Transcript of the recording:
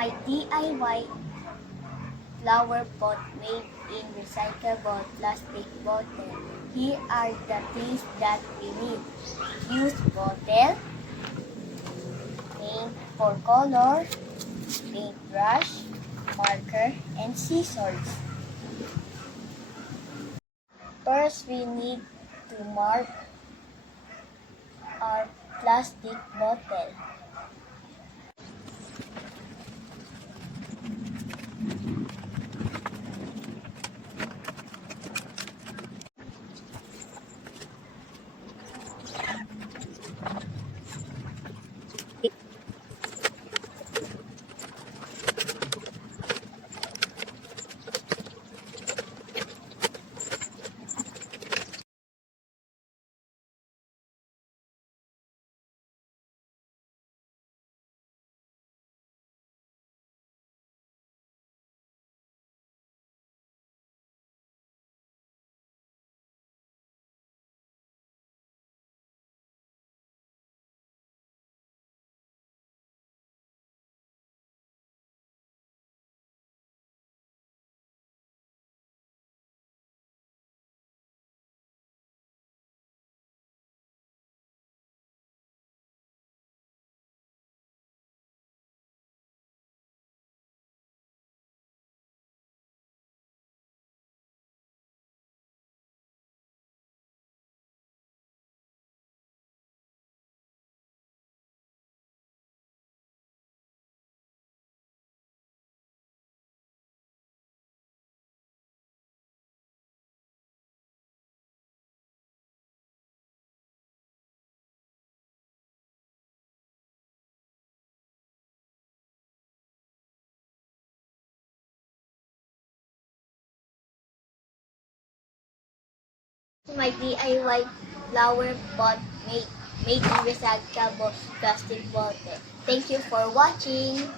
My DIY flower pot made in recyclable plastic bottle. Here are the things that we need. Use bottle, paint for color, paintbrush, marker, and scissors. First, we need to mark our plastic bottle. My DIY flower pot made in recyclable plastic bottle. Thank you for watching.